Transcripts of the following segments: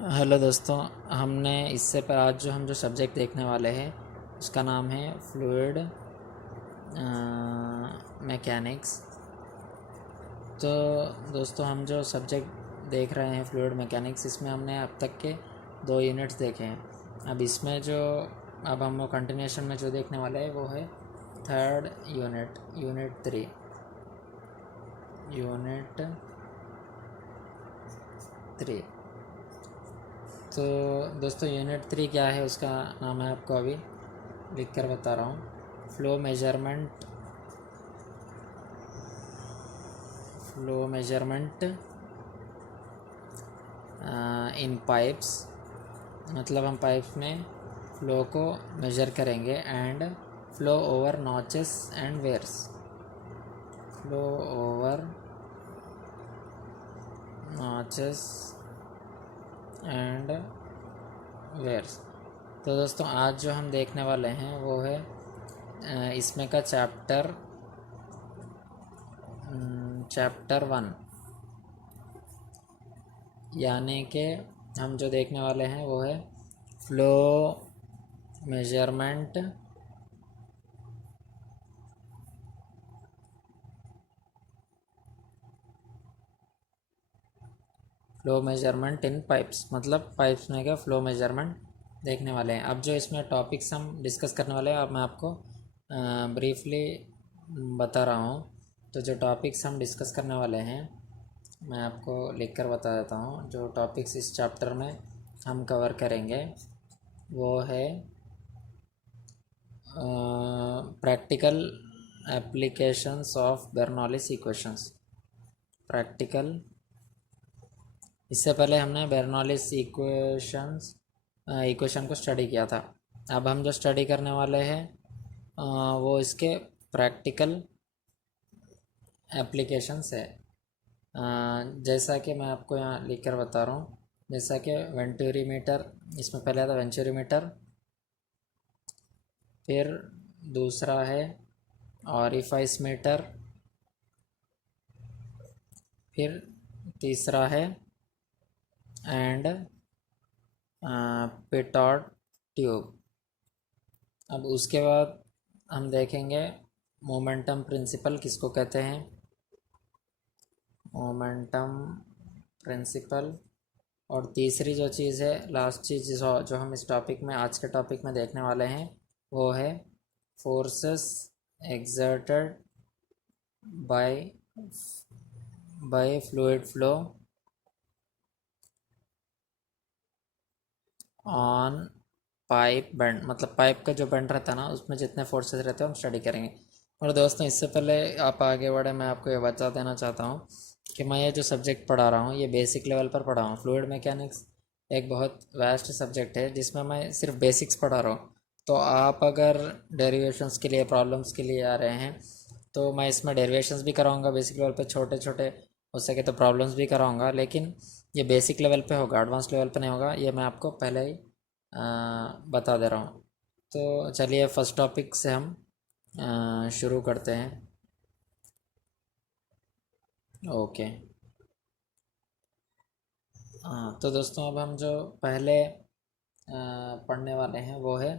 Hello दोस्तों। हमने इससे पर आज जो हम जो सब्जेक्ट देखने वाले हैं उसका नाम है फ्लूइड मैकेनिक्स। तो दोस्तों हम जो सब्जेक्ट देख रहे हैं फ्लूइड मैकेनिक्स, इसमें हमने अब तक के 2 यूनिट्स देखे हैं। अब इसमें जो अब हम कंटिन्यूशन में जो देखने वाले हैं वो है थर्ड यूनिट, यूनिट 3। तो दोस्तों यूनिट 3 क्या है उसका नाम है आपको अभी लिख कर बता रहा हूँ। Flow measurement in pipes. मतलब हम पाइप्स में फ्लो को मेजर करेंगे। And flow over notches and weirs. Flow over notches and weirs. तो दोस्तों आज जो हम देखने वाले हैं वो है इसमें का चैप्टर 1, यानी कि हम जो देखने वाले हैं वो है फ्लो मेजरमेंट इन पाइप्स। मतलब पाइप्स में क्या फ्लो मेजरमेंट देखने वाले हैं। अब जो इसमें टॉपिक्स हम डिस्कस करने वाले हैं अब मैं आपको ब्रीफली बता रहा हूँ। तो जो टॉपिक्स हम डिस्कस करने वाले हैं मैं आपको लिख कर बता देता हूँ। जो टॉपिक्स इस चैप्टर में हम कवर करेंगे वो है practical applications of Bernoulli's equations. Practical, इससे पहले हमने बर्नौलीज इक्वेशन को स्टडी किया था। अब हम जो स्टडी करने वाले हैं वो इसके प्रैक्टिकल एप्लीकेशंस है। जैसा कि मैं आपको यहाँ लिख कर बता रहा हूँ, जैसा कि वेंटूरी मीटर, इसमें पहले आता वेंचुरी मीटर, फिर दूसरा है ऑरिफाइस मीटर, फिर तीसरा है एंड पेटॉड ट्यूब। अब उसके बाद हम देखेंगे मोमेंटम प्रिंसिपल किसको कहते हैं। Momentum principle. और तीसरी जो चीज़ है, लास्ट चीज़ जो हम इस टॉपिक में आज के टॉपिक में देखने वाले हैं वो है forces exerted by fluid flow on pipe bend. मतलब पाइप का जो बेंड रहता है ना उसमें जितने फोर्सेस रहते हैं हम स्टडी करेंगे। और दोस्तों इससे पहले आप आगे बढ़े मैं आपको ये बता देना चाहता हूँ कि मैं ये जो सब्जेक्ट पढ़ा रहा हूँ ये बेसिक लेवल पर पढ़ा हूँ। फ्लूइड मैकेनिक्स एक बहुत वास्ट सब्जेक्ट है जिसमें मैं सिर्फ बेसिक्स पढ़ा रहा हूँ। तो आप अगर डेरिवेशंस के लिए, प्रॉब्लम्स के लिए आ रहे हैं तो मैं इसमें डेरिवेशंस भी कराऊंगा बेसिक लेवल पे, छोटे छोटे हो सके तो प्रॉब्लम्स भी कराऊंगा। लेकिन ये बेसिक लेवल पे होगा, एडवांस लेवल पे नहीं होगा। ये मैं आपको पहले ही बता दे रहा हूँ। तो चलिए फर्स्ट टॉपिक से हम शुरू करते हैं। ओके। हाँ तो दोस्तों अब हम जो पहले पढ़ने वाले हैं वो है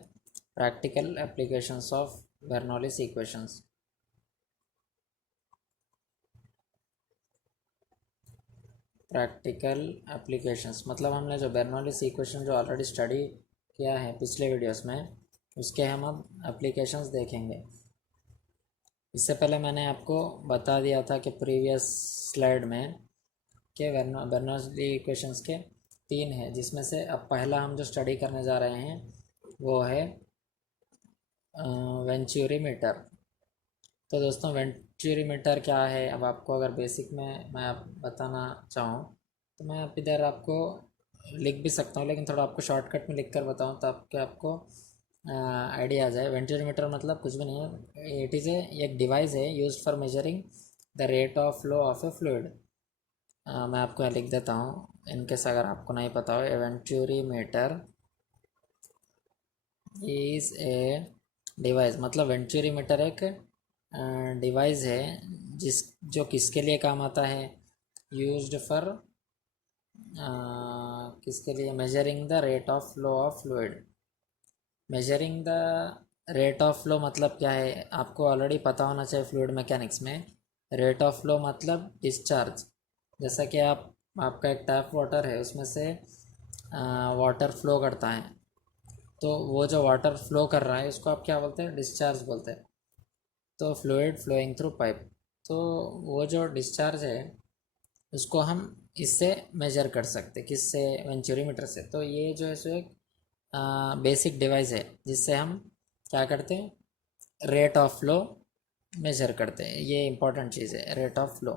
practical applications of Bernoulli's equations. Practical applications मतलब हमने जो बर्नौलीज इक्वेशन जो ऑलरेडी स्टडी किया है पिछले वीडियोस में, उसके हम अब एप्लीकेशंस देखेंगे। इससे पहले मैंने आपको बता दिया था कि प्रीवियस स्लाइड में कि बर्नौली इक्वेशंस के 3 हैं, जिसमें से अब पहला हम जो स्टडी करने जा रहे हैं वो है वेंचुरी मीटर। तो दोस्तों वेंचुरी मीटर क्या है, अब आपको अगर बेसिक में मैं आप बताना चाहूँ तो मैं आप इधर आपको लिख भी सकता हूँ, लेकिन थोड़ा आपको शॉर्टकट में लिख कर बताऊँ ताकि आपको आइडिया आ जाए। वेंचुरी मीटर मतलब कुछ भी नहीं है, इट इज़ एक डिवाइस है used for measuring the rate of flow of A fluid. मैं आपको यहाँ लिख देता हूँ इनकेस अगर आपको नहीं पता हो। A venturi meter is a device, मतलब वेंचुरी मीटर एक डिवाइस है जो किसके लिए काम आता है, यूज्ड फॉर किसके लिए? Measuring the rate of flow of fluid. Measuring the rate of flow मतलब क्या है, आपको ऑलरेडी पता होना चाहिए फ्लूइड मैकेनिक्स में। रेट ऑफ फ्लो मतलब डिस्चार्ज। जैसा कि आपका एक टैप वाटर है, उसमें से वाटर फ्लो करता है, तो वो जो वाटर फ्लो कर रहा है उसको आप क्या बोलते हैं? डिस्चार्ज बोलते हैं। तो फ्लूइड फ्लोइंग थ्रू पाइप, तो वो जो डिस्चार्ज है उसको हम इससे मेजर कर सकते हैं। किससे? वेंचुरीमीटर से। तो ये जो है सो एक बेसिक डिवाइस है जिससे हम क्या करते हैं? रेट ऑफ फ्लो मेजर करते हैं। ये इंपॉर्टेंट चीज़ है, रेट ऑफ फ्लो।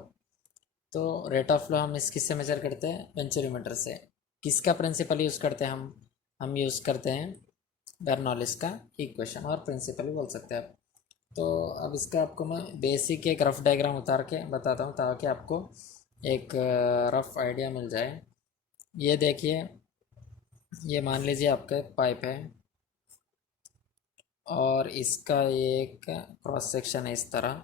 तो रेट ऑफ फ्लो हम इस किससे मेजर करते हैं? वेंचुरीमीटर से। किसका प्रिंसिपल यूज़ करते हैं हम यूज़ करते हैं बर्नौलिस का इक्वेशन, और प्रिंसिपल भी बोल सकते हैं आप। तो अब इसका आपको मैं बेसिक एक रफ डायग्राम उतार के बताता हूँ ताकि आपको एक रफ आइडिया मिल जाए। ये देखिए, ये मान लीजिए आपका एक पाइप है और इसका एक क्रॉस सेक्शन है इस तरह,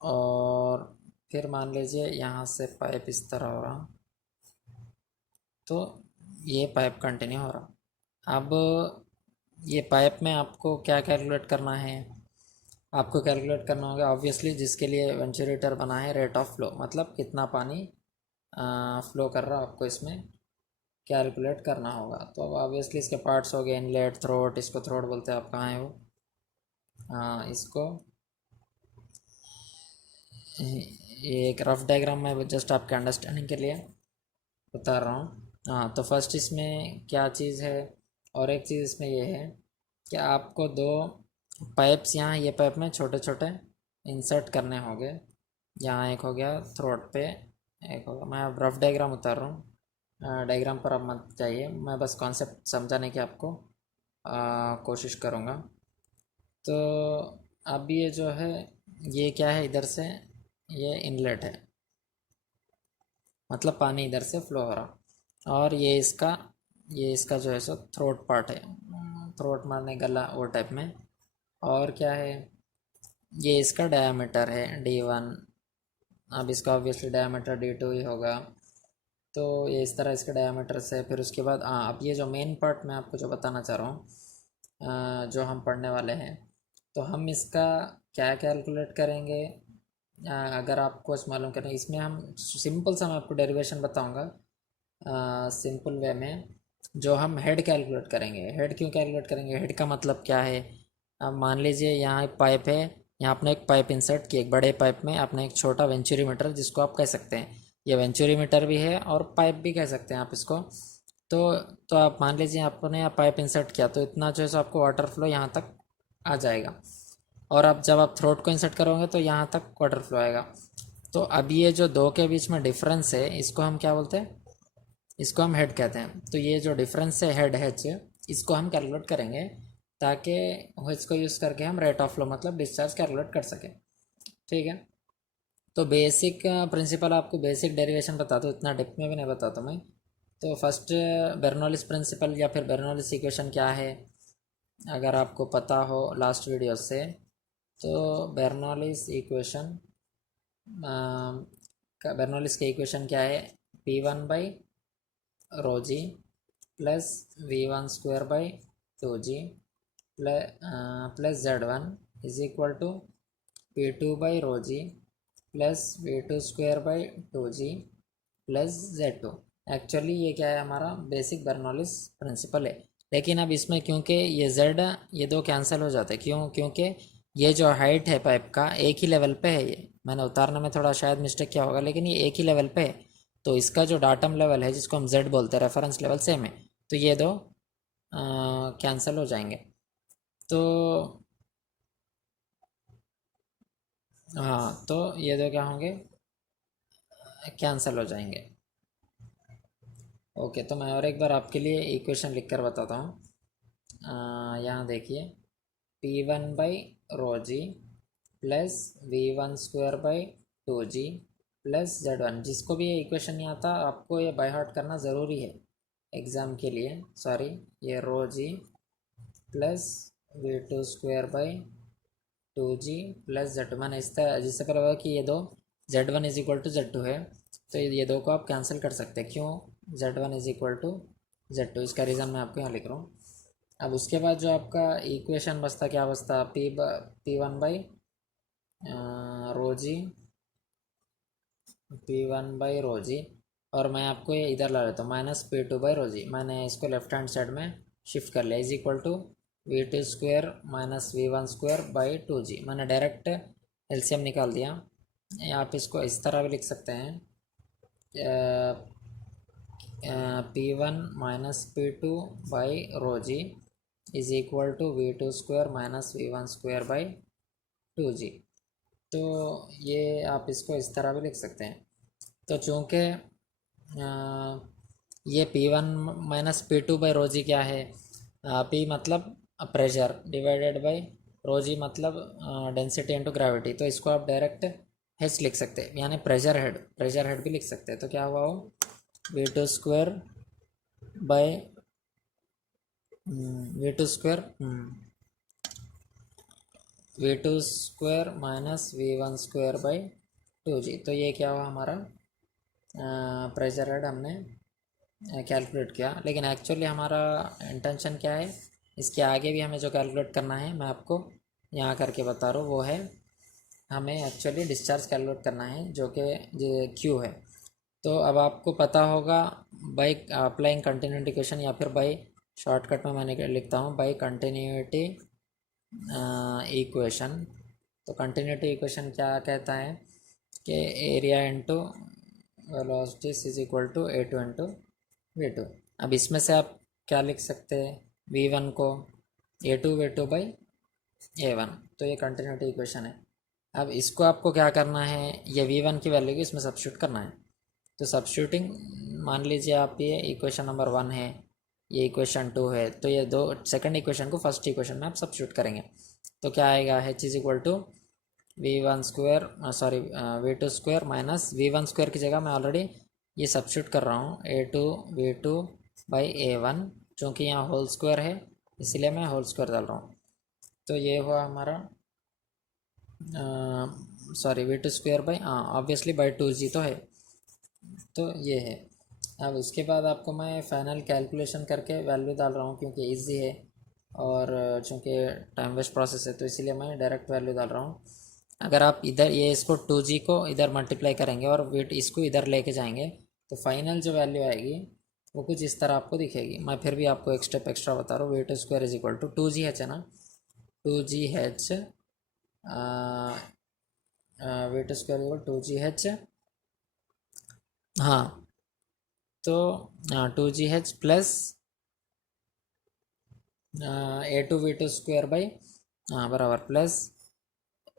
और फिर मान लीजिए यहाँ से पाइप इस तरह हो रहा, तो ये पाइप कंटिन्यू हो रहा। अब ये पाइप में आपको क्या कैलकुलेट करना है? आपको कैलकुलेट करना होगा ऑब्वियसली, जिसके लिए वेंचुरेटर बना है, रेट ऑफ फ्लो, मतलब कितना पानी फ्लो कर रहा आपको इसमें कैलकुलेट करना होगा। तो अब ऑब्वियसली इसके पार्ट्स हो गए, इनलेट, थ्रोट, इसको थ्रोट बोलते हैं, आप कहाँ है वो? इसको ये एक रफ डायग्राम में जस्ट आपके अंडरस्टैंडिंग के लिए बता रहा हूँ। तो फर्स्ट इसमें क्या चीज़ है, और एक चीज़ इसमें ये है कि आपको दो पाइप्स यहाँ ये पाइप में छोटे छोटे इंसर्ट करने होंगे। यहाँ एक हो गया थ्रोट पे, एक होगा, मैं अब रफ डायग्राम उतार रहा हूँ, डायग्राम पर अब मत जाइए, मैं बस कॉन्सेप्ट समझाने की आपको कोशिश करूँगा। तो अब ये जो है, ये क्या है, इधर से ये इनलेट है, मतलब पानी इधर से फ्लो हो रहा, और ये इसका जो है सो थ्रोट पार्ट है, थ्रोट मारने गला वो टाइप में। और क्या है, ये इसका डायामीटर है D1। अब इसका ऑब्वियसली डायामीटर D2 ही होगा। तो ये इस तरह इसके डायामीटर से, फिर उसके बाद अब ये जो मेन पार्ट मैं आपको जो बताना चाह रहा हूँ, जो हम पढ़ने वाले हैं, तो हम इसका क्या कैलकुलेट करेंगे? अगर आपको मालूम करें, इसमें हम सिंपल सा मैं आपको डेरिवेशन बताऊंगा सिंपल वे में। जो हम हेड कैलकुलेट करेंगे, हेड क्यों कैलकुलेट करेंगे? हेड का मतलब क्या है? अब मान लीजिए यहाँ एक पाइप है, यहाँ आपने एक पाइप इंसर्ट की, एक बड़े पाइप में आपने एक छोटा वेंचुरीमीटर, जिसको आप कह सकते हैं, ये वेंचुरीमीटर भी है और पाइप भी कह सकते हैं आप इसको। तो तो आप मान लीजिए आपने यहाँ पाइप इंसर्ट किया, तो इतना जो है सो आपको वाटर फ्लो यहाँ तक आ जाएगा, और अब जब आप थ्रोट को इंसर्ट करोगे तो यहाँ तक वाटर फ्लो आएगा। तो अब ये जो दो के बीच में डिफरेंस है, इसको हम क्या बोलते हैं? इसको हम हेड कहते हैं। तो ये जो डिफरेंस है हेड एच, इसको हम कैलकुलेट करेंगे ताकि इसको यूज़ करके हम रेट ऑफ फ्लो मतलब डिस्चार्ज कैलकुलेट कर सकें। ठीक है, तो बेसिक प्रिंसिपल, आपको बेसिक डेरिवेशन बता दूँ, इतना डिप में भी नहीं बताता मैं। तो फर्स्ट बर्नौलिस प्रिंसिपल या फिर बर्नौलिस इक्वेशन क्या है, अगर आपको पता हो लास्ट वीडियो से, तो बर्नौलिस इक्वेशन, बर्नौलिस का इक्वेशन क्या है? P1/ρg plus V1² by 2g plus Z1 is equal to P2/ρg plus V2² by 2g plus Z2। Actually ये क्या है, हमारा बेसिक बर्नौलिस प्रिंसिपल है। लेकिन अब इसमें क्योंकि ये Z, ये दो कैंसिल हो जाते हैं, क्यों? क्योंकि ये जो हाइट है पाइप का एक ही लेवल पे है, ये मैंने उतारने में थोड़ा शायद मिस्टेक किया होगा, लेकिन ये एक ही लेवल पे है। तो इसका जो डाटम लेवल है, जिसको हम Z बोलते हैं, रेफरेंस लेवल सेम है, तो ये दो कैंसिल हो जाएंगे। तो हाँ, तो ये दो क्या होंगे? कैंसिल हो जाएंगे। ओके, तो मैं और एक बार आपके लिए इक्वेशन लिख कर बताता हूँ। यहाँ देखिए, P1/ρg plus V1² by 2g plus Z1। जिसको भी ये इक्वेशन नहीं आता, आपको ये बाय हार्ट करना ज़रूरी है एग्ज़ाम के लिए। सॉरी, ये ρg plus V2² by 2g plus Z2। मैंने इस तरह जिससे पहले हुआ कि ये दो Z1 is equal to Z2 है, तो ये दो को आप कैंसिल कर सकते हैं। क्यों? Z1 is equal to Z2। इसका रीज़न मैं आपको यहाँ लिख रहा हूँ। अब उसके बाद जो आपका इक्वेशन बचता, क्या बचता, P1 by rho ji, P1 by rho जी, और मैं आपको ये इधर ला लेता हूँ -P2 बाई रो जी। मैंने इसको लेफ्ट हैंड साइड में शिफ्ट कर लिया, is equal to V2 square minus V1 square by 2G। मैंने डायरेक्ट एलसीएम निकाल दिया। आप इसको इस तरह भी लिख सकते हैं, P1 - P2 by rho G is equal to V2 square minus V1 square by 2G। तो ये आप इसको इस तरह भी लिख सकते हैं। तो चूँकि ये P1 - P2 बाई रो जी क्या है, P मतलब प्रेशर डिवाइडेड बाई रो जी मतलब डेंसिटी इनटू ग्रेविटी। तो इसको आप डायरेक्ट एच लिख सकते हैं, यानी प्रेशर हेड भी लिख सकते हैं। तो क्या हुआ वो V2 square by V2 square V2 square minus V1 square by 2G। तो ये क्या हुआ हमारा प्रेशर हेड हमने कैलकुलेट किया। लेकिन एक्चुअली हमारा इंटेंशन क्या है, इसके आगे भी हमें जो कैलकुलेट करना है मैं आपको यहाँ करके बता रहा हूँ, वो है हमें एक्चुअली डिस्चार्ज कैलकुलेट करना है, जो कि क्यू है। तो अब आपको पता होगा बाई अप्लाइंग कंटिन्यूटी इक्वेशन, या फिर बाई शॉर्टकट में मैंने लिखता हूँ बाई कंटिन्यूटी इक्वेशन। तो कंटिन्यूटी इक्वेशन क्या कहता है कि area into velocity is equal to A2 into V2। अब इसमें से आप क्या लिख सकते हैं, V1 को A2 V2 बाई A1। तो ये कंटिन्यूटी इक्वेशन है। अब इसको आपको क्या करना है, ये V1 की वैल्यू को इसमें सब्स्टिट्यूट करना है। तो सब्स्टिट्यूटिंग, मान लीजिए आप ये इक्वेशन नंबर 1 है, ये इक्वेशन 2 है, तो ये दो सेकंड इक्वेशन को फर्स्ट इक्वेशन में आप सब्स्टिट्यूट करेंगे। तो क्या आएगा, H is equal to V1 square minus V1 square की जगह मैं ऑलरेडी ये सब्स्टिट्यूट कर रहा हूँ A2 V2 बाई A1, चूँकि यहाँ होल स्क्वायर है इसलिए मैं होल स्क्वायर डाल रहा हूँ। तो ये हुआ हमारा V2 square by obviously by 2G तो है। तो ये है। अब उसके बाद आपको मैं फाइनल कैलकुलेशन करके वैल्यू डाल रहा हूँ, क्योंकि इजी है और चूँकि टाइम वेस्ट प्रोसेस है, तो इसीलिए मैं डायरेक्ट वैल्यू डाल रहा हूँ। अगर आप इधर ये इसको 2G को इधर मल्टीप्लाई करेंगे और वेट इसको इधर लेके जाएंगे, तो फाइनल जो वैल्यू आएगी वो कुछ इस तरह आपको दिखेगी। मैं फिर भी आपको एक स्टेप एक्स्ट्रा बता रहा हूँ। V2 square is equal to 2GH है ना, 2GH V2 square equal 2GH, हाँ। तो 2GH plus A2 V2 square by, हाँ बराबर, plus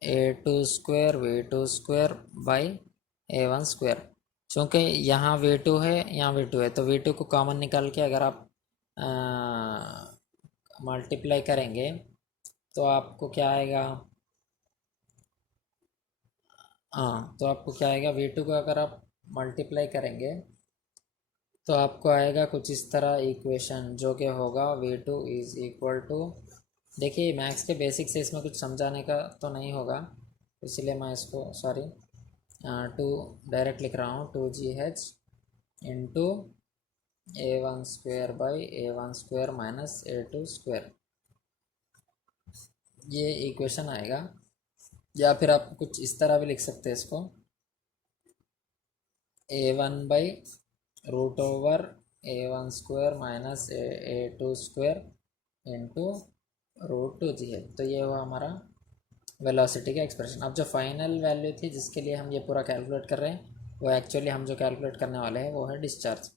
A2 square V2 square by A1 square. चूँकि यहाँ V2 है यहाँ V2 है, तो V2 को कॉमन निकाल के अगर आप मल्टीप्लाई करेंगे तो आपको क्या आएगा, हाँ तो आपको क्या आएगा, V2 को अगर आप मल्टीप्लाई करेंगे तो आपको आएगा कुछ इस तरह इक्वेशन, जो कि होगा V2 इज इक्वल टू, देखिए मैथ्स के बेसिक से इसमें कुछ समझाने का तो नहीं होगा, इसलिए मैं इसको सॉरी 2 डायरेक्ट लिख रहा हूँ, 2GH into A1 square minus A2 square, ये इक्वेशन आएगा। या फिर आप कुछ इस तरह भी लिख सकते हैं इसको, A1/√A1 square minus A2 square into √2G है। तो ये हुआ हमारा वेलोसिटी का एक्सप्रेशन। अब जो फाइनल वैल्यू थी जिसके लिए हम ये पूरा कैलकुलेट कर रहे हैं, वो एक्चुअली हम जो कैलकुलेट करने वाले हैं वो है डिस्चार्ज।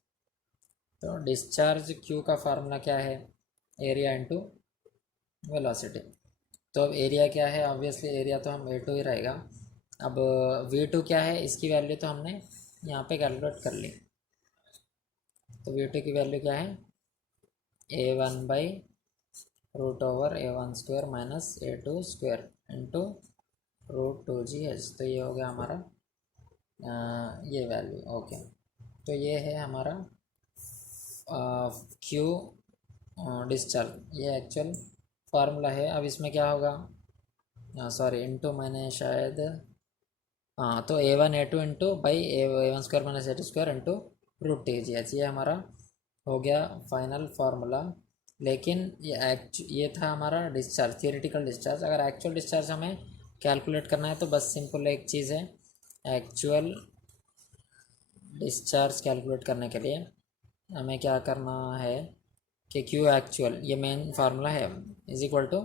तो डिस्चार्ज क्यू का फार्मूला क्या है, एरिया इंटू वेलोसिटी। तो अब एरिया क्या है, ऑब्वियसली एरिया तो हम A2 ही रहेगा। अब V2 क्या है, इसकी वैल्यू तो हमने यहाँ पे कैलकुलेट कर ली। तो V2 की वैल्यू क्या है, A1/√A1 square minus A2 square into √2GH। तो ये हो गया हमारा ये वैल्यू, ओके। तो ये है हमारा क्यू डिस्चार्ज, ये एक्चुअल फार्मूला है। अब इसमें क्या होगा, सॉरी इंटू मैंने शायद, हाँ तो A1 A2 into by A1 square minus A2 square into root T G H, ये हमारा हो गया फाइनल फार्मूला। लेकिन ये था हमारा डिस्चार्ज, थियोरेटिकल डिस्चार्ज। अगर एक्चुअल डिस्चार्ज हमें कैलकुलेट करना है तो बस सिंपल एक चीज़ है, एक्चुअल डिस्चार्ज कैलकुलेट करने के लिए हमें क्या करना है कि क्यू एक्चुअल, ये मेन फार्मूला है, is equal to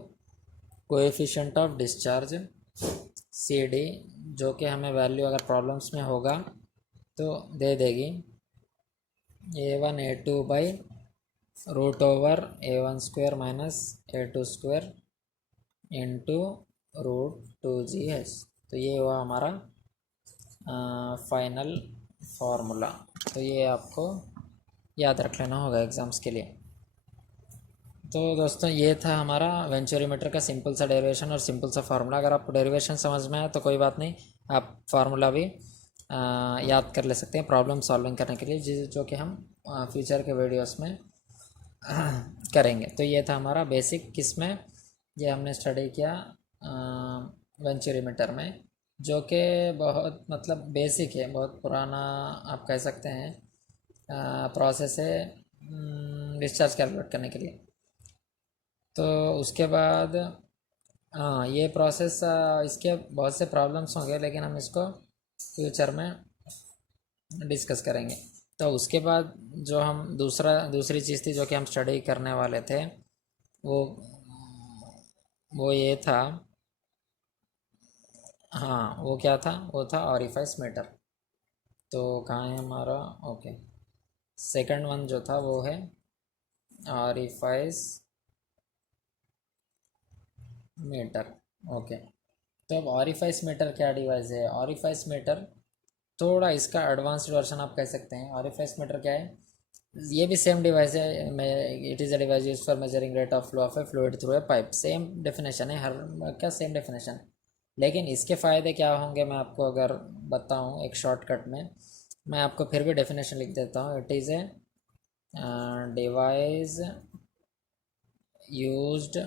coefficient of discharge C D, जो कि हमें वैल्यू अगर प्रॉब्लम्स में होगा तो दे देगी A1 A2/√A1² - A2² into √2GH। तो ये हुआ हमारा फाइनल फार्मूला। तो ये आपको याद रख लेना होगा एग्ज़ाम्स के लिए। तो दोस्तों ये था हमारा वेंचुरीमीटर का सिंपल सा डेरिवेशन और सिंपल सा फार्मूला। अगर आपको डेरिवेशन समझ में आया तो कोई बात नहीं, आप फार्मूला भी याद कर ले सकते हैं प्रॉब्लम सॉल्विंग करने के लिए, जो कि हम फ्यूचर के वीडियोस में करेंगे। तो ये था हमारा बेसिक, किसमें ये हमने स्टडी किया वेंचुरीमीटर में, जो कि बहुत मतलब बेसिक है, बहुत पुराना आप कह सकते हैं प्रोसेस है डिस्चार्ज कैलकुलेट करने के लिए। तो उसके बाद हाँ ये प्रोसेस इसके बहुत से प्रॉब्लम्स होंगे, लेकिन हम इसको फ्यूचर में डिस्कस करेंगे। तो उसके बाद जो हम दूसरी चीज़ थी जो कि हम स्टडी करने वाले थे, वो वो ये था, हाँ वो क्या था, वो था ऑरिफाइस मीटर। तो कहाँ है हमारा, ओके, सेकंड वन जो था वो है ऑरिफाइस मीटर। ओके, तो अब ऑरिफाइस मीटर क्या डिवाइस है? ऑरिफाइस मीटर थोड़ा इसका एडवांस्ड वर्जन आप कह सकते हैं। ऑरिफाइस मीटर क्या है? ये भी सेम डिवाइस है, it is a device use for measuring rate of flow of A fluid through a pipe. Same definition है हर का, सेम डेफिनेशन। लेकिन इसके फ़ायदे क्या होंगे मैं आपको अगर बताऊं एक शॉर्टकट में, मैं आपको फिर भी डेफिनेशन लिख देता हूँ। It is a device used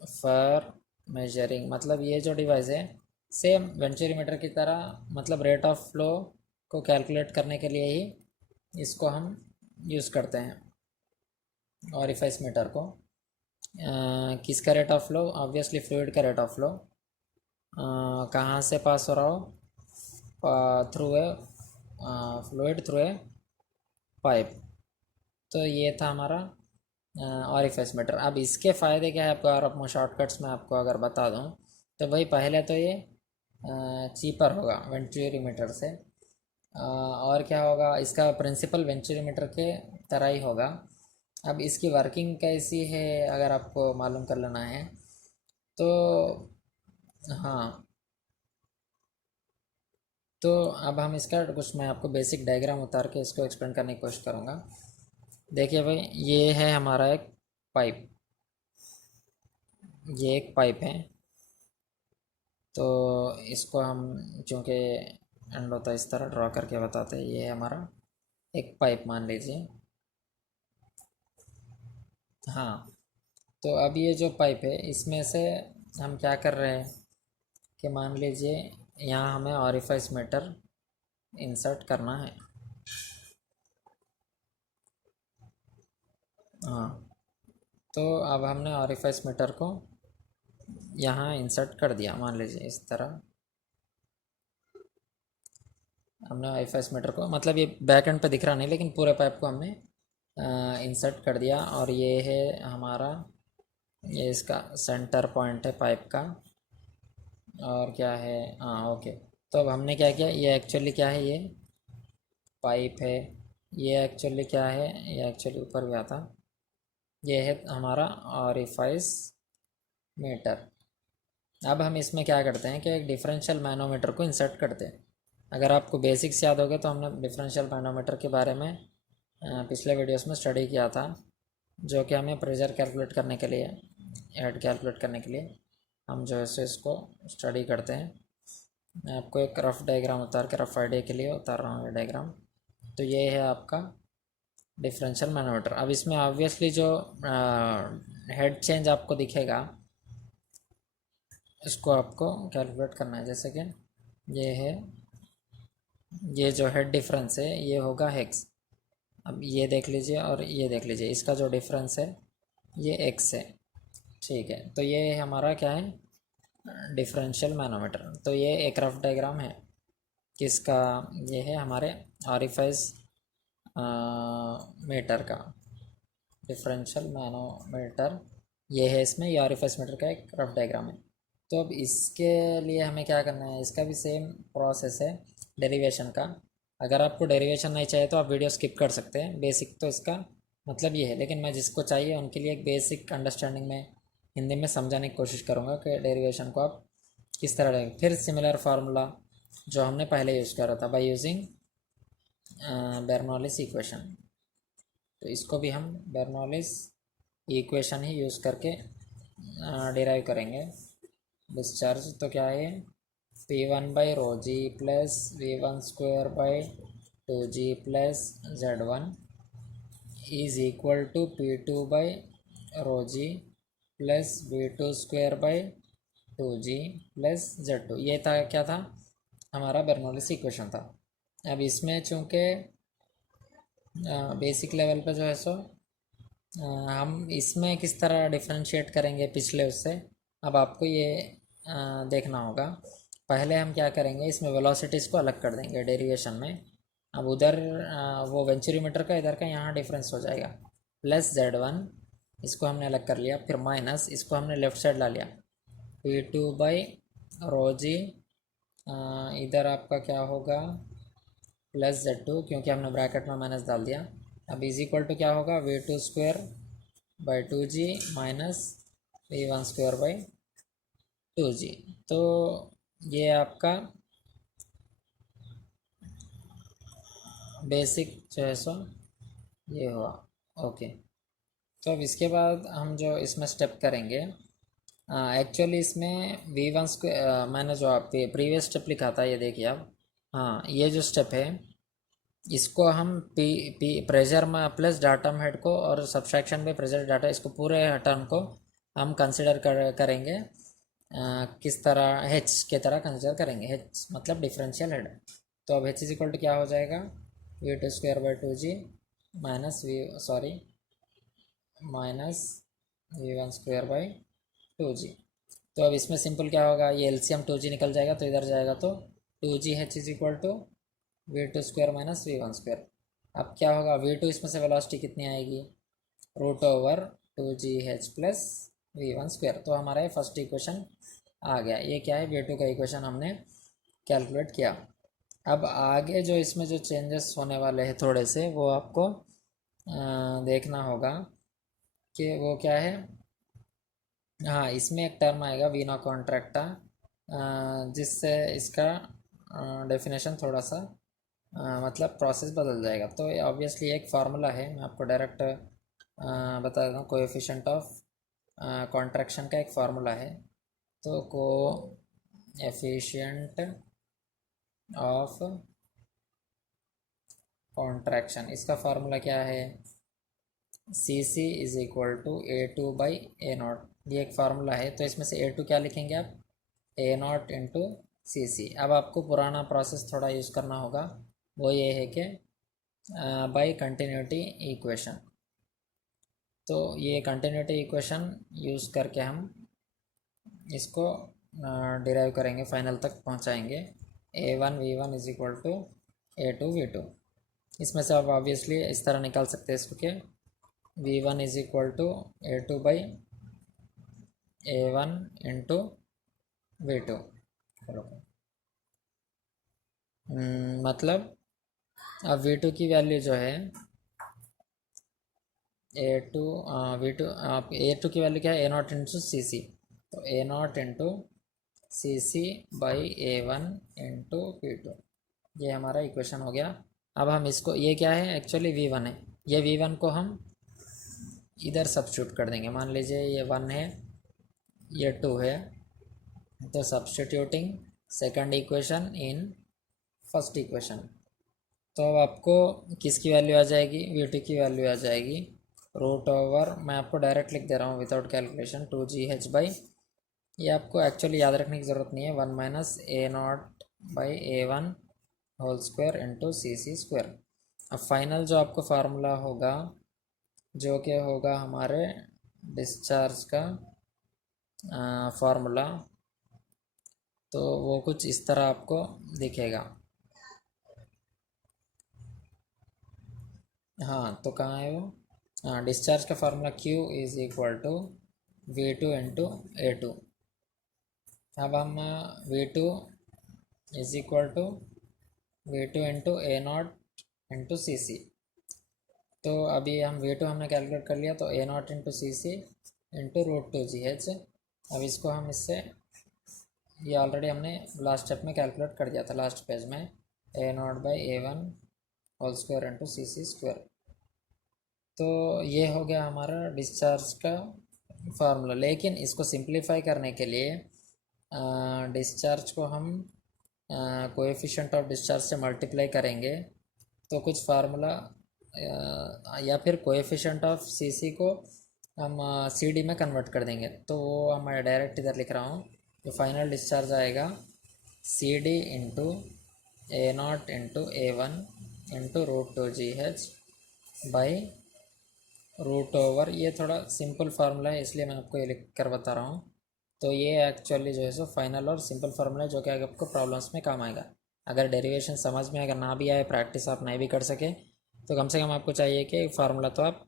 for measuring, मतलब ये जो डिवाइस है सेम वेंचुरीमीटर की तरह, मतलब रेट ऑफ फ्लो को कैलकुलेट करने के लिए ही इसको हम यूज़ करते हैं ऑरिफाइस मीटर को। किसका rate of flow? Obviously fluid का रेट ऑफ फ्लो कहाँ से पास हो रहा हो, through a fluid through a pipe. तो ये था हमारा ऑरिफाइस मीटर। अब इसके फ़ायदे क्या है आपको, अगर आप शॉर्टकट्स में आपको अगर बता दूँ तो भाई पहले तो ये चीपर होगा वेंचुरीमीटर से, और क्या होगा, इसका प्रिंसिपल वेंचुरीमीटर के तरह ही होगा। अब इसकी वर्किंग कैसी है अगर आपको मालूम कर लेना है तो हाँ, तो अब हम इसका कुछ, मैं आपको बेसिक डायग्राम उतार के इसको एक्सप्लेन करने की कोशिश करूँगा। देखिए भाई, ये है हमारा एक पाइप, ये एक पाइप है। तो इसको हम चूँकि एंड होता है इस तरह ड्रॉ करके बताते हैं, ये हमारा एक पाइप मान लीजिए। हाँ, तो अब ये जो पाइप है इसमें से हम क्या कर रहे हैं कि मान लीजिए यहाँ हमें ऑरिफाइस मीटर इंसर्ट करना है। हाँ, तो अब हमने ऑरिफाइस मीटर को यहाँ इंसर्ट कर दिया, मान लीजिए इस तरह हमने ऑरिफाइस मीटर को, मतलब ये बैक एंड पे दिख रहा नहीं लेकिन पूरे पाइप को हमने इंसर्ट कर दिया। और ये है हमारा, ये इसका सेंटर पॉइंट है पाइप का। और क्या है, हाँ ओके, तो अब हमने क्या किया, ये एक्चुअली क्या है, ये पाइप है। ये एक्चुअली क्या है, ये एक्चुअली ऊपर गया था, ये है हमारा ऑरिफाइस मीटर। अब हम इसमें क्या करते हैं कि एक डिफरेंशियल मैनोमीटर को इंसर्ट करते हैं। अगर आपको बेसिक्स याद हो गए तो हमने डिफरेंशियल मैनोमीटर के बारे में पिछले वीडियोस में स्टडी किया था, जो कि हमें प्रेशर कैलकुलेट करने के लिए, हेड कैलकुलेट करने के लिए हम जो है इसको स्टडी करते हैं। मैं आपको एक रफ़ डायग्राम उतार के, रफ़ आइडिया के लिए उतार रहा हूँ ये डायग्राम। तो ये है आपका डिफरेंशियल मैनोमीटर। अब इसमें ऑब्वियसली जो हेड चेंज आपको दिखेगा इसको आपको कैलकुलेट करना है। जैसे कि ये है ये जो हेड डिफरेंस है ये होगा हेक्स। अब ये देख लीजिए और ये देख लीजिए, इसका जो डिफरेंस है ये एक्स है। ठीक है, तो ये हमारा क्या है, डिफरेंशियल मैनोमीटर। तो ये एक रफ डायग्राम है किसका, ये है हमारे ऑरिफाइस मीटर का, डिफरेंशियल मैनोमीटर ये है, इसमें ये ऑरिफाइस मीटर का एक रफ डायग्राम है। तो अब इसके लिए हमें क्या करना है, इसका भी सेम प्रोसेस है डेरिवेशन का। अगर आपको डेरिवेशन नहीं चाहिए तो आप वीडियो स्किप कर सकते हैं, बेसिक तो इसका मतलब ये है, लेकिन मैं जिसको चाहिए उनके लिए एक बेसिक अंडरस्टैंडिंग में हिंदी में समझाने की कोशिश करूँगा कि डेरिवेशन को आप किस तरह लेंगे। फिर सिमिलर फार्मूला जो हमने पहले यूज़ करा था बाय यूजिंग बर्नौलीज इक्वेशन, तो इसको भी हम बर्नौलीज इक्वेशन ही यूज़ करके डिराइव करेंगे। डिस्चार्ज तो क्या है, P1/ρg plus V1² / 2g plus Z1 is equal to P2/ρg plus V2² / 2g plus Z2। ये था क्या था, हमारा बर्नौलीज इक्वेशन था। अब इसमें चूँकि बेसिक लेवल पे जो है सो हम इसमें किस तरह डिफ्रेंशिएट करेंगे पिछले उससे, अब आपको ये देखना होगा। पहले हम क्या करेंगे, इसमें वेलोसिटीज़ को अलग कर देंगे डेरिवेशन में। अब उधर वो वेंचुरीमीटर का इधर का यहाँ डिफरेंस हो जाएगा, प्लस Z1 इसको हमने अलग कर लिया, फिर माइनस इसको हमने लेफ़्ट साइड ला लिया, P2/ρg इधर आपका क्या होगा प्लस Z2, क्योंकि हमने ब्रैकेट में माइनस डाल दिया। अब इज इक्वल टू क्या होगा, V2² / 2g minus V1² / 2g। तो ये आपका बेसिक जो है सो ये हुआ। ओके, तो अब इसके बाद हम जो इसमें स्टेप करेंगे, एक्चुअली इसमें V1² मैंने जो आप प्रीवियस स्टेप लिखा था ये देखिए आप, हाँ ये जो स्टेप है इसको हम पी प्रेशर में प्लस डाटम हेड को और सब्सट्रैक्शन में प्रेशर डाटा, इसको पूरे टर्म को हम कंसिडर करेंगे किस तरह, एच के तरह कंसिडर करेंगे। एच मतलब डिफरेंशियल हेड। तो अब एच इज इक्वल टू क्या हो जाएगा, V2² / 2g minus minus V1² / 2g। तो अब इसमें सिंपल क्या होगा, ये एलसीएम 2g निकल जाएगा तो इधर जाएगा, तो 2gh is equal to V2² minus V1²। अब क्या होगा, V2 इसमें से वेलोसिटी कितनी आएगी, √2gh प्लस V1²। तो हमारा ये फर्स्ट इक्वेशन आ गया। ये क्या है, V2 का इक्वेशन हमने कैलकुलेट किया। अब आगे जो इसमें जो चेंजेस होने वाले हैं थोड़े से, वो आपको देखना होगा कि वो क्या है। हाँ, इसमें एक टर्म आएगा वीना कॉन्ट्रैक्टा, जिससे इसका डेफिनेशन थोड़ा सा मतलब प्रोसेस बदल जाएगा। तो ये ऑब्वियसली एक फार्मूला है, मैं आपको डायरेक्ट बता देता हूँ, कोएफिशिएंट ऑफ कॉन्ट्रैक्शन का एक फार्मूला है। तो कोएफिशिएंट ऑफ कॉन्ट्रैक्शन, इसका फार्मूला क्या है, CC is equal to A2/A0। ये एक फार्मूला है, तो इसमें से A2 क्या लिखेंगे आप, A0 इंटू CC। अब आपको पुराना प्रोसेस थोड़ा यूज़ करना होगा, वो ये है कि बाय कंटिन्यूटी इक्वेशन। तो ये कंटिन्यूटी इक्वेशन यूज़ करके हम इसको डिराइव करेंगे, फाइनल तक पहुंचाएंगे। A1V1 is equal to A2V2। इसमें से आप ऑब्वियसली इस तरह निकाल सकते हैं इसको कि V1 is equal to A2/A1 into V2। मतलब अब V2 की वैल्यू जो है A2 V2 आप A2 की वैल्यू क्या है, A0 इंटू CC। तो A0 into CC/A1 into V2, ये हमारा इक्वेशन हो गया। अब हम इसको, ये क्या है एक्चुअली V1 है, ये V1 को हम इधर सब्स्टिट्यूट कर देंगे। मान लीजिए ये 1 है, ये 2 है, तो substituting second equation in first equation, तो अब आपको किसकी वैल्यू आ जाएगी, V2 की वैल्यू आ जाएगी √, मैं आपको डायरेक्ट लिख दे रहा हूँ विदाउट कैलकुलेशन, 2gh/, ये आपको एक्चुअली याद रखने की ज़रूरत नहीं है, 1 - A0/A1 होल स्क्वायर इंटू सी सी स्क्वायर। अब फाइनल जो आपको फार्मूला होगा जो कि होगा हमारे डिस्चार्ज का फार्मूला, तो वो कुछ इस तरह आपको दिखेगा। हाँ तो कहाँ है वो? हाँ, डिस्चार्ज का formula Q is equal to V2 into A2। अब हम V2 is equal to V2 into A0 into CC। तो अभी हम V2 हमने कैलकुलेट कर लिया, तो A0 into CC into √2GH। अब इसको हम इससे, ये ऑलरेडी हमने लास्ट स्टेप में कैलकुलेट कर दिया था लास्ट पेज में, A0/A1 whole square into CC square. तो ये हो गया हमारा डिस्चार्ज का फार्मूला। लेकिन इसको सिंप्लीफाई करने के लिए डिस्चार्ज को हम कोएफिशिएंट ऑफ डिस्चार्ज से मल्टीप्लाई करेंगे, तो कुछ फार्मूला या फिर कोएफिशिएंट ऑफ सीसी को हम सीडी में कन्वर्ट कर देंगे। तो वो मैं डायरेक्ट इधर लिख रहा हूँ, तो फाइनल डिस्चार्ज आएगा CD into A0 into A1 into √2GH by √, ये थोड़ा सिंपल फार्मूला है इसलिए मैं आपको ये लिख कर बता रहा हूँ। तो ये एक्चुअली जो है सो फाइनल और सिंपल फार्मूला है, जो कि आपको प्रॉब्लम्स में काम आएगा। अगर डेरिवेशन समझ में अगर ना भी आए, प्रैक्टिस आप नहीं भी कर सके, तो कम से कम आपको चाहिए कि फार्मूला तो आप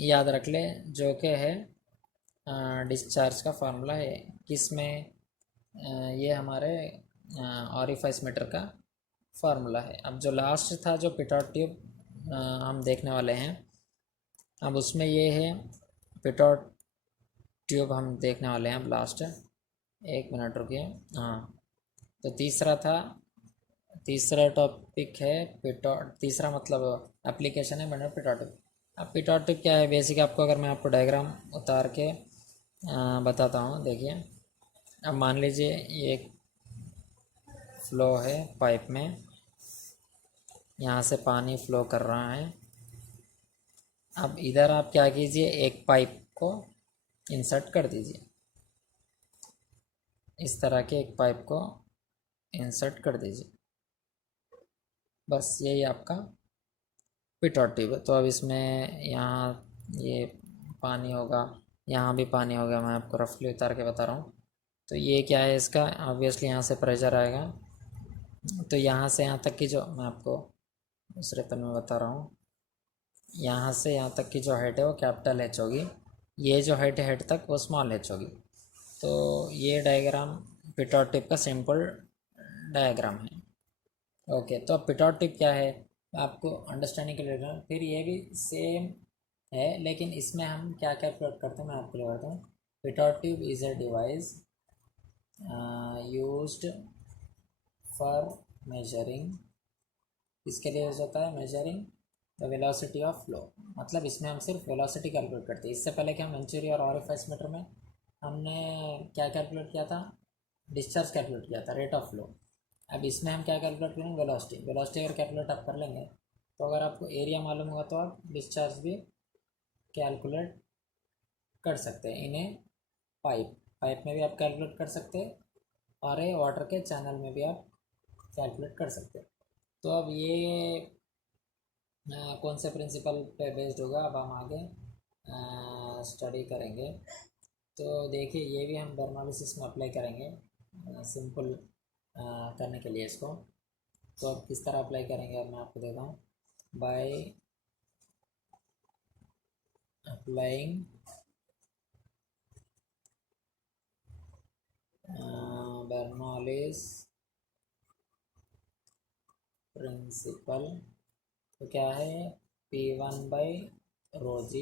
याद रख लें, जो कि है डिस्चार्ज का फार्मूला है। किस में? ये हमारे ऑरिफाइस मीटर का फार्मूला है। अब जो लास्ट था जो पिटॉट ट्यूब हम देखने वाले हैं, अब उसमें ये है पिटॉट ट्यूब हम देखने वाले हैं अब लास्ट। एक मिनट रुकिए। हाँ, तो तीसरा टॉपिक है पिटॉट, तीसरा मतलब एप्लीकेशन है मैंने पिटॉट ट्यूब। अब पिटॉट ट्यूब क्या है बेसिक, आपको अगर मैं आपको डायग्राम उतार के बताता हूँ, देखिए। अब मान लीजिए ये एक फ्लो है पाइप में, यहाँ से पानी फ्लो कर रहा है। अब इधर आप क्या कीजिए, एक पाइप को इंसर्ट कर दीजिए, इस तरह के एक पाइप को इंसर्ट कर दीजिए, बस यही आपका पिटॉट ट्यूब है। तो अब इसमें यहाँ ये पानी होगा, यहाँ भी पानी होगा, मैं आपको रफली उतार के बता रहा हूँ। तो ये क्या है इसका, ऑब्वियसली यहाँ से प्रेशर आएगा, तो यहाँ से यहाँ तक की जो, मैं आपको दूसरे पेन में बता रहा हूँ, यहाँ से यहाँ तक की जो हाइट है वो कैपिटल H होगी, ये जो हाइट है हेड तक वो स्मॉल H होगी। तो ये डायग्राम पिटॉट टिप का सिंपल डायग्राम है। ओके, तो अब पिटॉट टिप क्या है आपको अंडरस्टैंडिंग के लिए फिर ये भी सेम है, लेकिन इसमें हम क्या कैलकुलेट करते हैं मैं आपको बताता हूँ। Pitot tube is a device used for measuring, इसके लिए यूज होता है measuring the velocity of flow. मतलब इसमें हम सिर्फ वेलोसिटी कैलकुलेट करते हैं। इससे पहले कि हम वेंचुरी और ऑरिफाइस मीटर में हमने क्या कैलकुलेट किया था, डिस्चार्ज कैलकुलेट किया था, रेट ऑफ फ्लो। अब इसमें हम क्या कैलकुलेट करेंगे, वेलोसिटी। वेलोसिटी अगर कैलकुलेट आप कर लेंगे, तो अगर आपको एरिया मालूम होगा तो आप डिस्चार्ज भी कैलकुलेट कर सकते हैं। इन्हें पाइप पाइप में भी आप कैलकुलेट कर सकते हैं, और ये वाटर के चैनल में भी आप कैलकुलेट कर सकते हैं। तो अब ये कौन से प्रिंसिपल पे बेस्ड होगा, अब हम आगे स्टडी करेंगे। तो देखिए ये भी हम बर्नौलिस में अप्लाई करेंगे, सिंपल करने के लिए इसको। तो अब किस तरह अप्लाई करेंगे अब मैं आपको देता हूँ। बाय अप्लाइंग बर्नौलिस प्रिंसिपल, तो क्या है, P1/ρg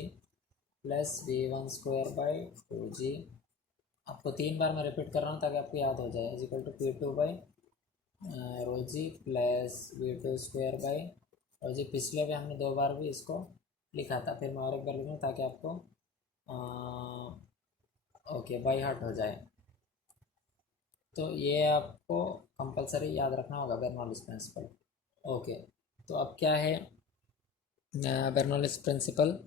प्लस V1² 2g। आपको 3 बार मैं रिपीट कर रहा हूँ ताकि आपको याद हो जाए, is equal to P2/ρg plus V2² पिछले भी हमने 2 बार भी इसको लिखा था, फिर मैं और एक बार लिखूँ ताकि आपको ओके बाई हार्ट हो जाए। तो ये आपको कंपलसरी याद रखना होगा बर्नौलिस प्रिंसिपल। ओके, तो अब क्या है बर्नौलिस प्रिंसिपल।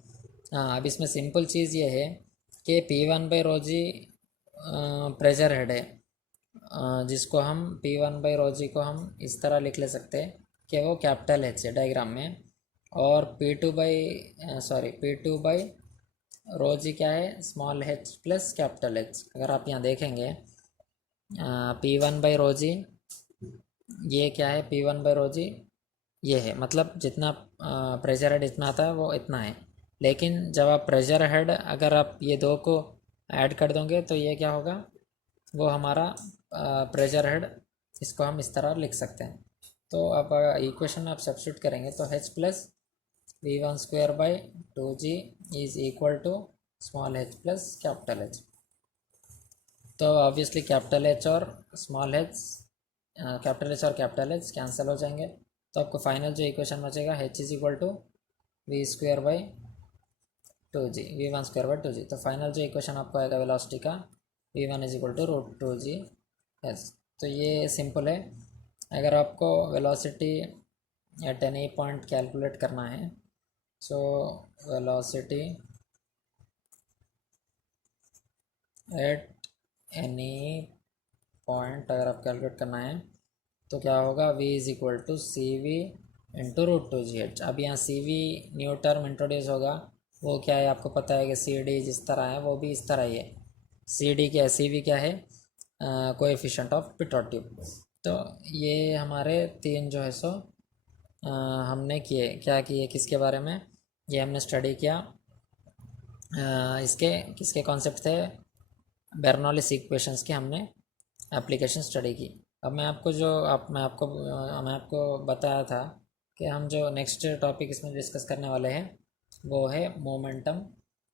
हाँ, अब इसमें सिंपल चीज़ ये है कि P1/ρg प्रेशर हेड है, जिसको हम P1/ρg को हम इस तरह लिख ले सकते हैं कि वो कैपिटल एच है डायग्राम में, और P2/ρg क्या है, small H plus capital H. अगर आप यहाँ देखेंगे P1/ρg ये क्या है, P1/ρg ये है, मतलब जितना प्रेशर हेड इतना आता है वो इतना है। लेकिन जब आप प्रेशर हेड अगर आप ये दो को ऐड कर दोगे तो ये क्या होगा, वो हमारा प्रेशर हेड, इसको हम इस तरह लिख सकते हैं। तो अब इक्वेशन में आप सब्स्टिट्यूट करेंगे तो H plus V1²/2g is equal to small h plus capital H। तो ऑब्वियसली कैपिटल H और स्मॉल h, कैपिटल H और कैपिटल H कैंसिल हो जाएंगे, तो आपको फाइनल जो इक्वेशन बचेगा H is equal to V1²/2g। तो फाइनल जो इक्वेशन आपको आएगा वेलोसिटी का, V1 is equal to √2g S. तो ये सिंपल है। अगर आपको velocity at any point calculate करना है, so velocity at any point अगर आप कैलकुलेट करना है तो क्या होगा, v is equal to C V into √2gh। अब यहाँ C V new term introduce होगा, वो क्या है आपको पता है कि सी डी जिस तरह है वो भी इस तरह ही है। सी डी क्या है, सी वी क्या है, कोएफिशिएंट ऑफ पिटोट ट्यूब। तो ये हमारे तीन जो है सो हमने किए, क्या किए, किसके बारे में, ये हमने स्टडी किया, इसके किसके कॉन्सेप्ट थे, बेर्नौलिस इक्वेशंस के हमने एप्लीकेशन स्टडी की। अब मैं आपको मैं आपको बताया था कि हम जो नेक्स्ट टॉपिक इसमें डिस्कस करने वाले हैं वो है मोमेंटम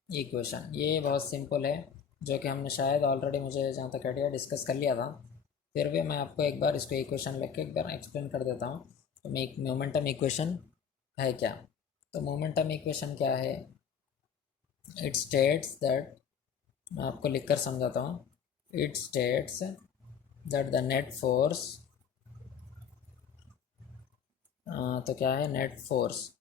इक्वेशन। ये बहुत सिंपल है, जो कि हमने शायद ऑलरेडी, मुझे जहाँ तक आइडिया, डिस्कस कर लिया था। फिर भी मैं आपको एक बार इसको इक्वेशन लिख के एक बार एक्सप्लेन कर देता हूँ। तो मोमेंटम इक्वेशन है क्या, तो मोमेंटम इक्वेशन क्या है, इट स्टेट्स दैट, मैं आपको लिखकर समझाता हूँ, it states that the net force, तो क्या है, net force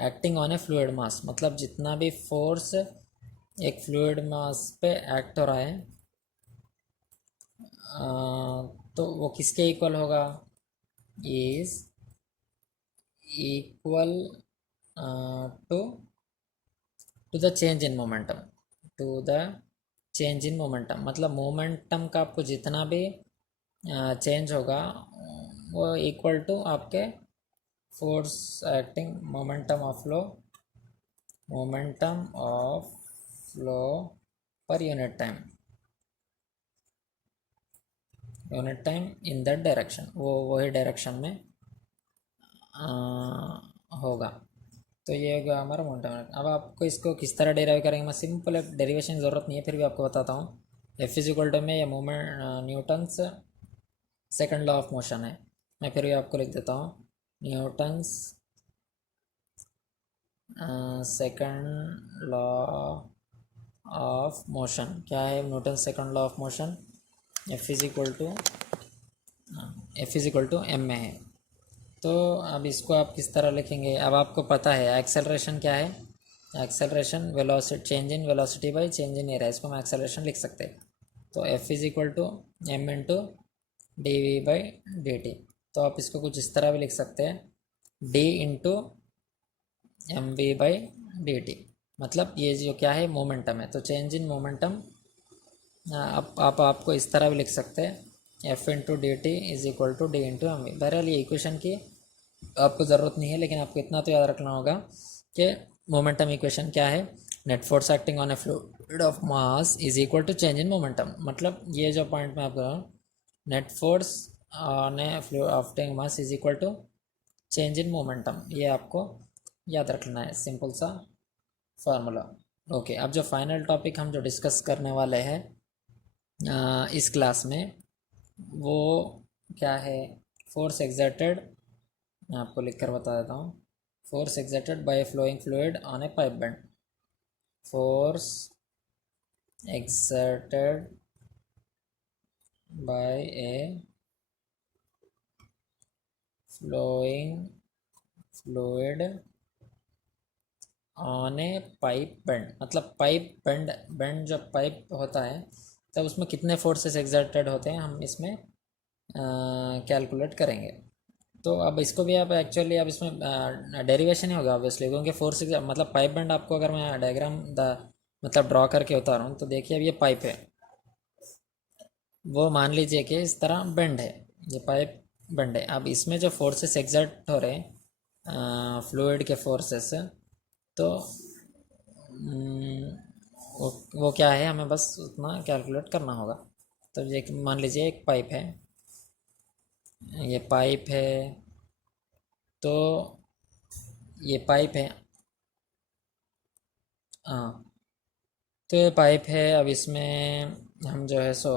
acting on a fluid mass, मतलब जितना भी फोर्स एक फ्लूइड मास पे एक्ट हो रहा है, तो वो किसके इक्वल होगा, is equal to the change in momentum, to the change in momentum. मतलब मोमेंटम का आपको जितना भी चेंज होगा वो इक्वल टू आपके force acting, momentum of flow per unit time in that direction, वो वही डायरेक्शन में होगा। तो ये होगा हमारा मोमेंटम। अब आपको इसको किस तरह डेराइव करेंगे, मैं सिंपल एक डेरिवेशन की ज़रूरत नहीं है, फिर भी आपको बताता हूँ। एफ इज इक्वल टू में ये moment Newton's second law of motion है, मैं फिर भी आपको लिख देता हूँ, Newton's second law of motion. क्या है Newton second law of motion, F is equal to M में है। तो अब इसको आप किस तरह लिखेंगे, अब आपको पता है एक्सेलरेशन क्या है, acceleration velocity, change in velocity by change in area, इसको हम एक्सेलरेशन लिख सकते हैं। तो F is equal to M into D V by D T. तो आप इसको कुछ इस तरह भी लिख सकते हैं, D into M V by D T, मतलब ये जो क्या है मोमेंटम है, तो चेंज इन मोमेंटम आप आपको इस तरह भी लिख सकते हैं, F into D T is equal to D into M V. बहरहाल ये इक्वेशन की आपको ज़रूरत नहीं है, लेकिन आपको इतना तो याद रखना होगा कि मोमेंटम इक्वेशन क्या है, net force acting on a fluid of mass is equal to change in momentum. मतलब ये जो पॉइंट मैं आपको, net force on a fluid acting mass is equal to change in momentum, ये आपको याद रखना है, सिंपल सा फार्मूला। ओके, अब जो फाइनल टॉपिक हम जो डिस्कस करने वाले हैं इस क्लास में, वो क्या है, फोर्स एक्सर्टेड, मैं आपको लिख कर बता देता हूँ, force exerted by flowing fluid on a pipe bend, force exerted by a flowing fluid on a pipe bend. मतलब पाइप बेंड जो पाइप होता है, तब उसमें कितने फोर्सेस एग्जर्टेड होते हैं हम इसमें कैलकुलेट करेंगे। तो अब इसको भी आप एक्चुअली अब इसमें डेरिवेशन ही होगा ऑब्वियसली, क्योंकि फोर्स मतलब पाइप बेंड आपको अगर मैं डायग्राम मतलब ड्रॉ करके उतारूँ तो देखिए अब ये पाइप है, वो मान लीजिए कि इस तरह बेंड है, ये पाइप बेंड है। अब इसमें जो फोर्सेस एग्जर्ट हो रहे हैं फ्लूइड के फोर्सेस, तो वो क्या है हमें बस उतना कैलकुलेट करना होगा। तो ये मान लीजिए एक पाइप है, ये पाइप है, तो ये पाइप है, हाँ तो ये पाइप है। अब इसमें हम जो है सो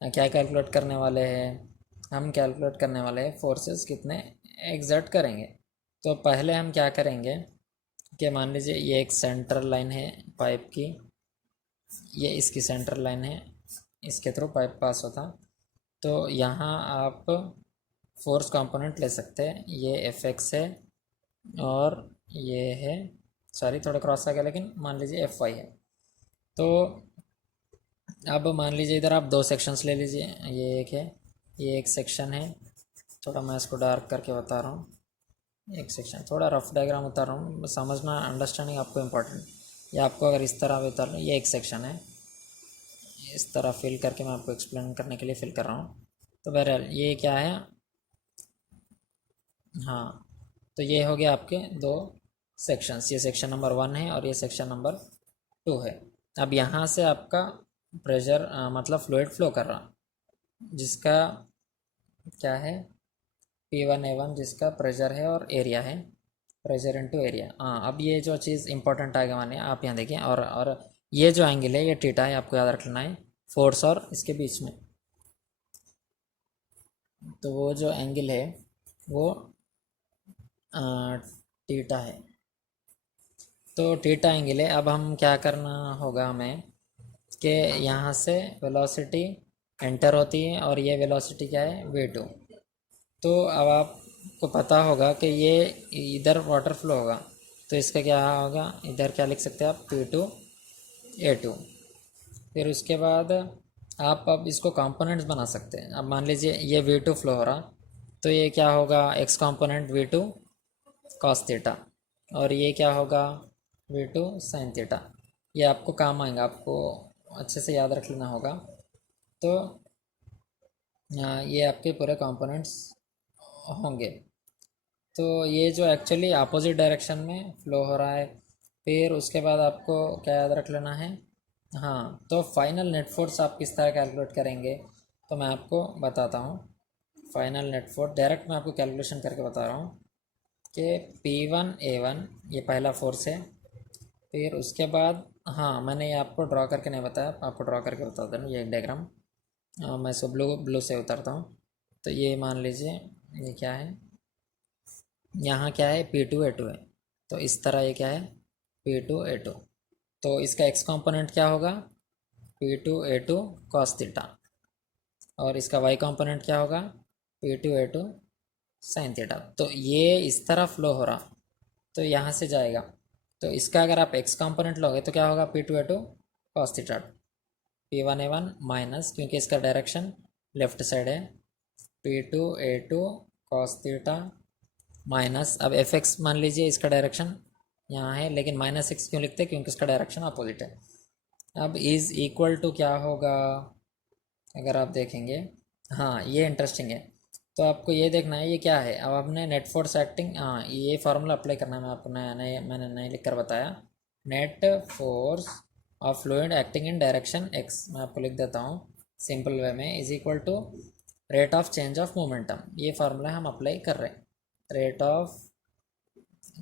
क्या कैलकुलेट करने वाले हैं, हम कैलकुलेट करने वाले हैं फोर्सेस कितने एग्जर्ट करेंगे। तो पहले हम क्या करेंगे कि मान लीजिए ये एक सेंटर लाइन है पाइप की, ये इसकी सेंटर लाइन है, इसके थ्रू पाइप पास होता। तो यहाँ आप फोर्स कंपोनेंट ले सकते हैं, ये एफ एक्स है और ये है, सॉरी थोड़ा क्रॉस आ गया, लेकिन मान लीजिए एफ वाई है। तो अब मान लीजिए इधर आप दो सेक्शंस ले लीजिए, ये एक है, ये एक सेक्शन है, थोड़ा मैं इसको डार्क करके बता रहा हूँ, एक सेक्शन, थोड़ा रफ डायग्राम उतार रहा हूँ, समझना अंडरस्टैंडिंग आपको इम्पोर्टेंट। ये आपको अगर इस तरह भी उतार लो, ये एक सेक्शन है, इस तरह फिल करके मैं आपको एक्सप्लेन करने के लिए फिल कर रहा हूँ। तो बहरहाल ये क्या है, हाँ तो ये हो गया आपके दो सेक्शंस, ये सेक्शन नंबर 1 है और ये सेक्शन नंबर 2 है। अब यहाँ से आपका प्रेशर मतलब फ्लूइड फ्लो कर रहा, जिसका क्या है P1A1, जिसका प्रेशर है और एरिया है, प्रेशर इनटू एरिया। हाँ अब ये जो चीज़ इंपॉर्टेंट आगे माने आप यहाँ देखिए, और ये जो एंगल है ये थीटा है, आपको याद रखना है फोर्स और इसके बीच में। तो वो जो एंगल है वो थीटा है, तो थीटा एंगल है। अब हम क्या करना होगा हमें कि यहाँ से वेलोसिटी एंटर होती है और ये वेलोसिटी क्या है v2। तो अब आपको पता होगा कि ये इधर वाटर फ्लो होगा, तो इसका क्या होगा, इधर क्या लिख सकते हैं आप P2A2। फिर उसके बाद आप अब इसको कंपोनेंट्स बना सकते हैं। अब मान लीजिए ये v2 फ्लो हो रहा, तो ये क्या होगा x component v2 cos theta, और ये क्या होगा v2 sin थीटा। ये आपको काम आएगा, आपको अच्छे से याद रख लेना होगा। तो ये आपके पूरे कंपोनेंट्स होंगे। तो ये जो एक्चुअली अपोजिट डायरेक्शन में फ़्लो हो रहा है। फिर उसके बाद आपको क्या याद रख लेना है, हाँ तो फाइनल नेट फोर्स आप किस तरह कैलकुलेट करेंगे, तो मैं आपको बताता हूँ। फाइनल नेट फोर्स डायरेक्ट मैं आपको कैलकुलेशन करके बता रहा हूँ कि P1A1 ये पहला फोर्स है। फिर उसके बाद हाँ मैंने ये आपको ड्रॉ करके नहीं बताया, आपको ड्रॉ करके बता दूँ, ये एक डायग्राम मैं इसको ब्लू ब्लू से उतारता हूँ। तो ये मान लीजिए ये क्या है, यहाँ क्या है P2A2 है, तो इस तरह ये क्या है P2A2। तो इसका x कंपोनेंट क्या होगा P2A2 cos थीटा, और इसका y कंपोनेंट क्या होगा P2A2 sin थीटा। तो ये इस तरह फ्लो हो रहा, तो यहाँ से जाएगा, तो इसका अगर आप x कंपोनेंट लोगे तो क्या होगा P2A2 cos theta, P1A1 minus, क्योंकि इसका डायरेक्शन लेफ्ट साइड है, P2A2 cos थीटा माइनस, अब एफ एक्स मान लीजिए इसका डायरेक्शन यहाँ है, लेकिन माइनस एक्स क्यों लिखते हैं, क्योंकि इसका डायरेक्शन अपोजिट है। अब इज़ इक्वल टू क्या होगा, अगर आप देखेंगे, हाँ ये इंटरेस्टिंग है। तो आपको ये देखना है ये क्या है। अब आपने नेट फोर्स एक्टिंग, हाँ ये फार्मूला अप्लाई करना है, मैं आपको मैंने नहीं लिख कर बताया। Net force of fluid acting in direction x, मैं आपको लिख देता हूँ सिंपल वे में, is equal to rate of change of momentum. ये फार्मूला हम अप्लाई कर रहे हैं, rate of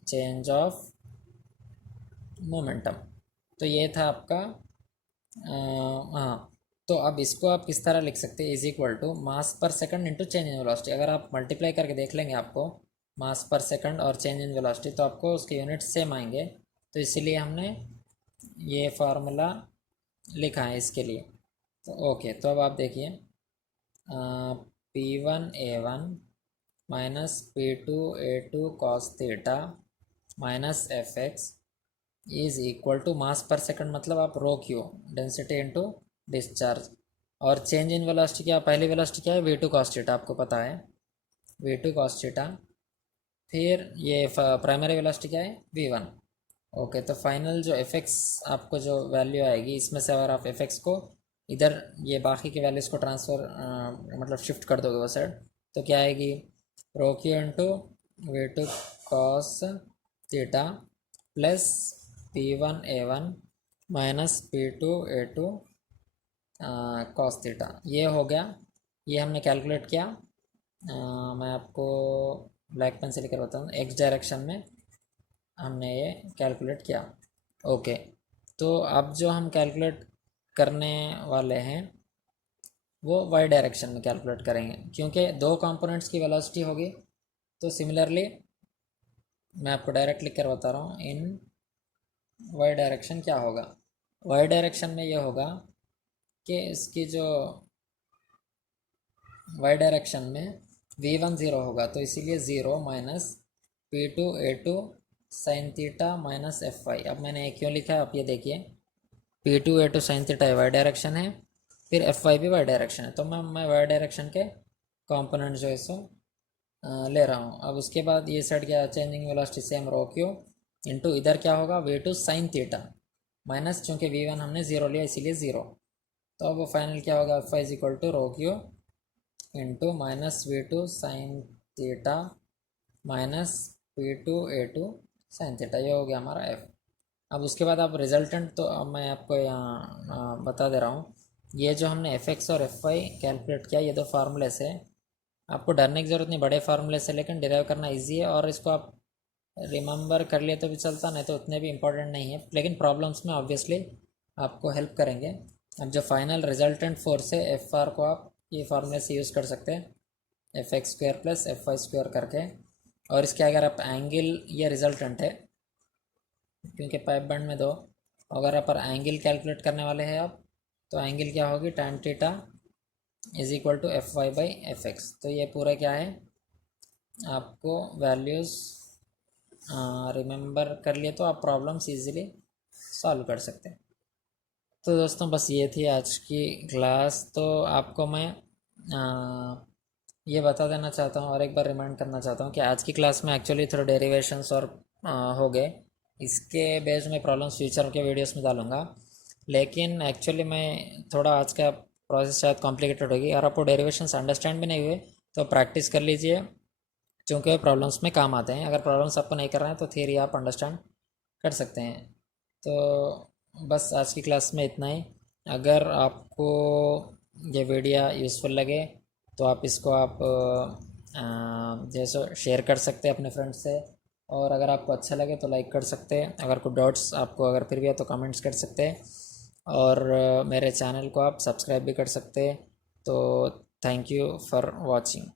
change of momentum. तो ये था आपका हाँ। तो अब इसको आप किस तरह लिख सकते हैं, is equal to mass per second into change in velocity. अगर आप मल्टीप्लाई करके देख लेंगे आपको मास पर सेकंड और चेंज इन वेलोसिटी, तो आपको उसके यूनिट सेम आएंगे। तो इसीलिए हमने ये फार्मूला लिखा है इसके लिए। तो ओके, तो अब आप देखिए P1A1 minus P2A2 cos theta minus F x is equal to mass per second, मतलब आप rho Q density into discharge. और चेंज इन वेलोसिटी क्या, पहली वेलोसिटी क्या है, v2 cos थीटा, आपको पता है v2 cos थीटा। फिर ये प्राइमरी वेलोसिटी क्या है, v1। ओके, तो फाइनल जो fx आपको जो वैल्यू आएगी, इसमें से अगर आप fx को इधर ये बाकी की वैल्यूज़ को ट्रांसफ़र मतलब शिफ्ट कर दोगे वो साइड, तो क्या आएगी, rho Q into v2 cos theta plus p1 a1 minus p2 a2 cos theta. ये हो गया, ये हमने कैलकुलेट किया। मैं आपको ब्लैक पेन से लेकर बताऊँ, एक्स डायरेक्शन में हमने ये कैलकुलेट किया। ओके, तो अब जो हम कैलकुलेट करने वाले हैं वो वाई डायरेक्शन में कैलकुलेट करेंगे, क्योंकि दो कंपोनेंट्स की वेलोसिटी होगी। तो सिमिलरली मैं आपको डायरेक्ट लिख कर बता रहा हूँ, इन वाई डायरेक्शन क्या होगा, वाई डायरेक्शन में ये होगा कि इसकी जो वाई डायरेक्शन में v1 ज़ीरो होगा, तो इसीलिए zero minus p2 a2 sine theta minus fy। अब मैंने ये क्यों लिखा है आप ये देखिए, p2 a2 sine theta Y direction है, फिर fy भी वाई डायरेक्शन है, तो मैं वाई डायरेक्शन के कंपोनेंट जो है सो ले रहा हूँ। अब उसके बाद ये साइड क्या, changing velocity same rho Q into इधर क्या होगा v2 साइन थीटा माइनस, चूँकि v1 हमने ज़ीरो लिया इसीलिए ज़ीरो। तो अब वो फाइनल क्या होगा, fy is equal to rho Q into minus v2 sine theta minus p2 a2 sine theta, ये हो गया हमारा f। अब उसके बाद आप रिजल्टेंट, तो अब मैं आपको यहाँ बता दे रहा हूँ, ये जो हमने fx और fy कैलकुलेट किया, ये दो फार्मूले से आपको डरने की ज़रूरत नहीं, बड़े फार्मूले से, लेकिन डिराइव करना इजी है, और इसको आप रिमेंबर कर लिए तो भी चलता, नहीं तो उतने भी इम्पोर्टेंट नहीं है, लेकिन प्रॉब्लम्स में ऑब्वियसली आपको हेल्प करेंगे। अब जो फाइनल रिजल्टेंट फोर्स है एफ आर को आप ये फार्मूले से यूज़ कर सकते हैं, F x square plus F y square करके। और इसके अगर आप एंगल, ये रिजल्टेंट है क्योंकि पाइप बैंड में दो, अगर आप एंगल कैलकुलेट करने वाले हैं आप, तो एंगल क्या होगी, tan theta is equal to F y by F x. तो ये पूरा क्या है, आपको वैल्यूज़ रिमेंबर कर लिए तो आप प्रॉब्लम्स इजीली सॉल्व कर सकते हैं। तो दोस्तों बस ये थी आज की क्लास। तो आपको मैं ये बता देना चाहता हूँ और एक बार रिमाइंड करना चाहता हूँ कि आज की क्लास में एक्चुअली थोड़े डेरिवेशंस और हो गए, इसके बेस में प्रॉब्लम्स फ्यूचर के वीडियोस में डालूँगा, लेकिन एक्चुअली मैं थोड़ा आज का प्रोसेस शायद कॉम्प्लिकेटेड होगी, और आपको डेरिवेशंस अंडरस्टैंड भी नहीं हुए तो प्रैक्टिस कर लीजिए, क्योंकि प्रॉब्लम्स में काम आते हैं। अगर प्रॉब्लम्स आपको नहीं कर रहे हैं तो थियरी आप अंडरस्टैंड कर सकते हैं। तो बस आज की क्लास में इतना ही। अगर आपको ये वीडियो यूज़फुल लगे तो आप इसको आप जैसे शेयर कर सकते हैं अपने फ्रेंड्स से, और अगर आपको अच्छा लगे तो लाइक कर सकते हैं। अगर कोई डाउट्स आपको अगर फिर भी है तो कमेंट्स कर सकते हैं, और मेरे चैनल को आप सब्सक्राइब भी कर सकते हैं। तो थैंक यू फॉर वॉचिंग।